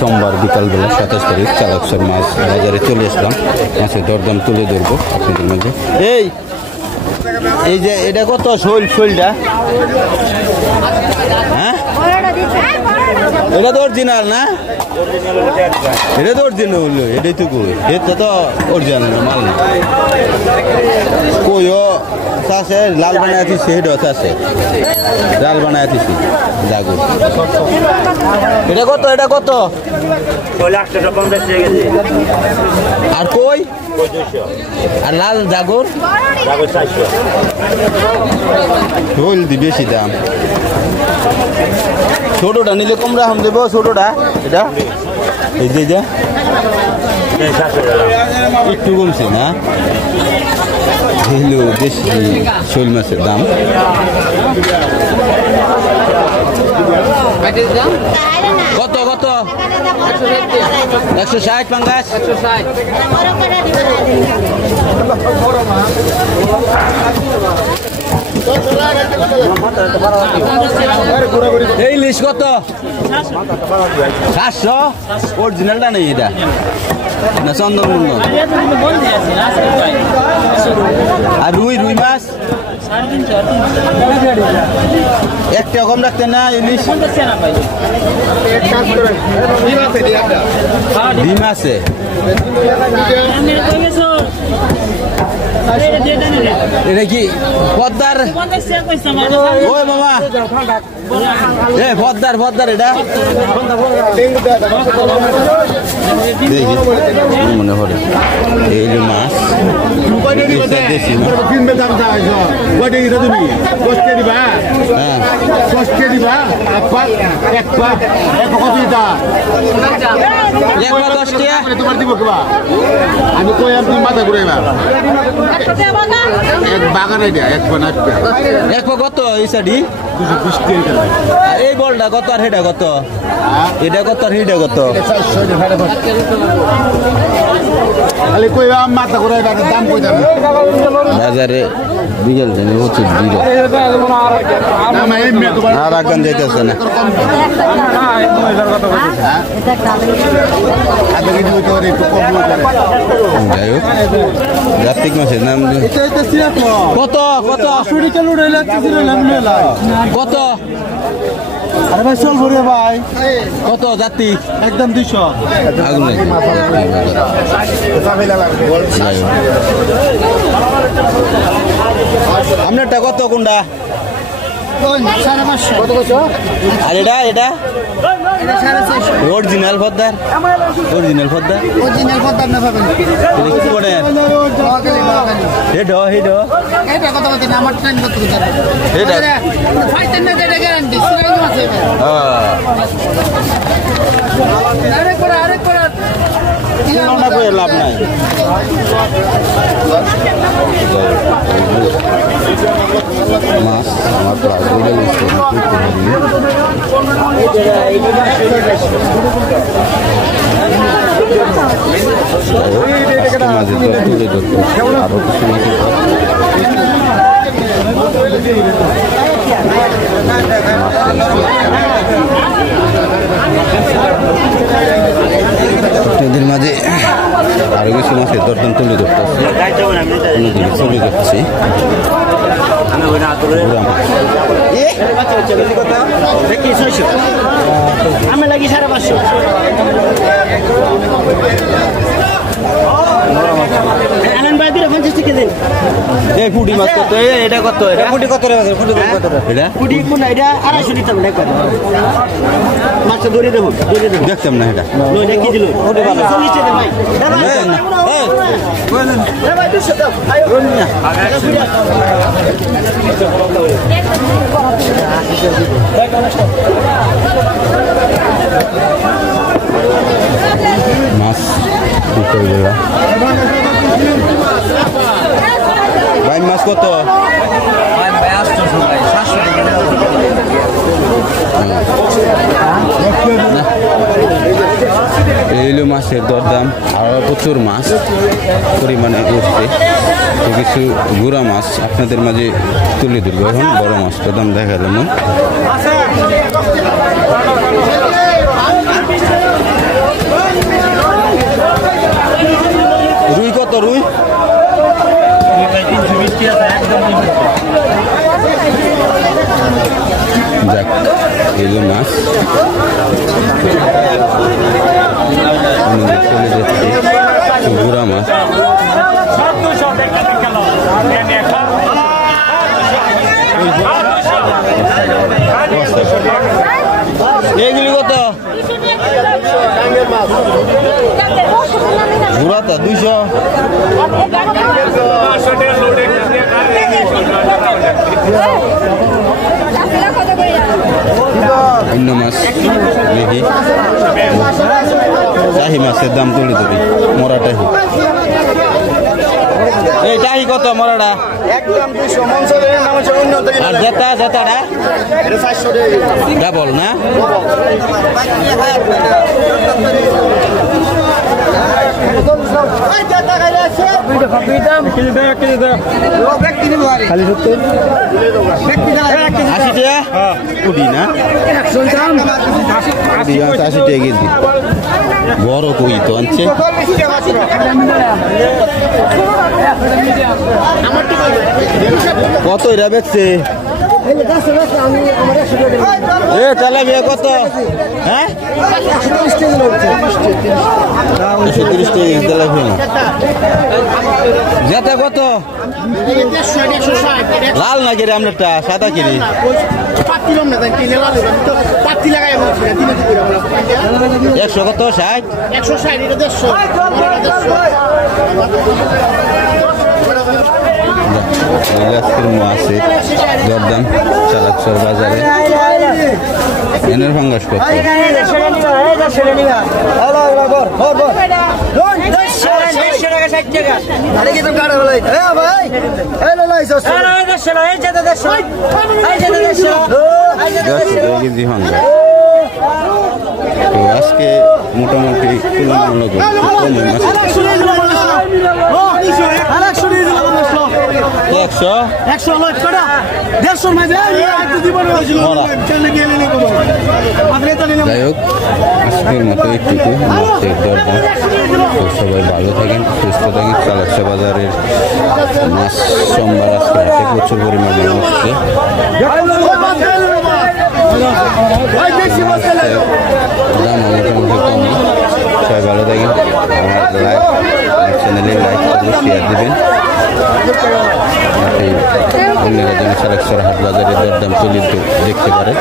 সোমবার বিকালবেলা 27 তারিখ চালাকসর মাছ বাজারে চলে আসলাম। মাছের দরদাম তুলে ধরবো আপনাদের মধ্যে। এই যে এটা কত শোলটা? হ্যাঁ, এটা তো অরিজিনাল না? এটা তো অরিজিনাল হলো, এটাই তো কই, এটা তো অরিজিনাল মাল না। কইও আছে লাল বানায় দিচ্ছি, হেড আছে লাল বানায় দিচ্ছি জাগু। এটা কত? এটা কত? আর কই আর লাল জাগর হইল দি বেশি দাম। ছোটটা নিলে কম রাখুন দেবো। ছোটটা এটা এই যে একটু কমছে না, হইলো বেশি শোল মাছের দাম। কত কত? 160 পাঙ্গাস। 160 এই লিস্ট কত? 700 অরিজিনালটা নেই এটা না চন্দনমূল্য। আর রুই মাছ একটা কম রাখতেন না? ইলিশ ডিম আছে। এটা কি পদ্মার? ওই মামা এ পদ্মার এটা মনে পড়ে। এই যে মাছ আমি কই আপনি মাথা ঘুরাইবা বাগান এক কত? এই সাডি এই বলটা কত আর হেটা কত? এটা কত আর হেটা কত? খালি কই মাথা ঘুরাইবা দাম কই দাম বাজারে বিকেল দিনে হচ্ছে আর আগান যাইতেছে না। যাই হোক কার্তিক মাসের নাম কত কত কত? আরে ভাই চল ভরে ভাই কত জাতি? একদম 200 আগুন আপনারটা কত? কোনটা? আর এটা অরিজিনাল পদ্মার? অরিজিনাল পদ্মার না পাবেন কি করে? হেডো এটা কত কত আমার ট্রেন কত কত এটা ফাইতেন না এটা গ্যারান্টি সিলাই আছে আরে করে কিলোটা কই লাভ নাই। মাছ আমার প্রায় মাঝে তুলে ধরতো আরো কিছু মাঝে আপনাদের মাঝে আরো কিছু মাছের দরদাম তুলে ধরতেছি, তুলে ধরছি। আমি লাগি 550। আনন্দ ভাই দিলে 50 টাকা দেন। এই পুঁটি মাছ কত? এটা কত? এটা পুঁটি কত? এটা পুঁটি কোন? এটা 250 দিতাম না কত? মাছ ধরে দেব দেখতাম না। এটা নইটা কি দিল? ওটা ভালো 40 টাকা ভাই। না এই বলেন এ ভাই 200 দাও। আয় না মাছ ভাই মাছ কত? এইলো মাছের দরদাম আর প্রচুর মাছ পরিমাণে উঠছে। কিছু গুড়া মাছ আপনাদের মাঝে তুলে ধরবো। এখন বড় মাছটার দাম দেখালাম। রুই কত? রুই যাক, এই যে মাছ চলে যাচ্ছে গুড়া মাছ। এইগুলি কত? গুড়াটা 200। অন্য মাছ দেখি, টাহি মাছের দাম তুলে দেবে। মরা টাহি, এই টাহি কত? মরাটা একদম 200 আর জেতাটা ডাবল না? বড় কই তো আনছে। কত এরা বেচছে? এ তেলাপিয়া কত? হ্যাঁ 130 টাকা তেলাপিয়া। যেতে কত? লাল না কিরে আপনারটা? সাদা কিরে? 100 কত? 60? 160 আজকের মাছের দরদাম চালাকচর বাজারে। এনের ফাঙ্গাস কত? KG fungus. তো আজকে মোটামুটি তুলনামূলক কমই মাছ। 100 যাই হোক, আজকের মতো একটুকু মাছের দরদাম। সবাই ভালো থাকেন, সুস্থ থাকেন। চালাকচা বাজারের মাছ সোমবার আজকে হাটে প্রচুর পরিমাণে হচ্ছে। দাম মোটামুটি কম। সবাই ভালো থাকেন। আমার চ্যানেলে লাইক করুন, শেয়ার দেবেন। অন্যরা যেন চালাকচর হাট বাজারের দরদাম তুলে দেখতে পারে।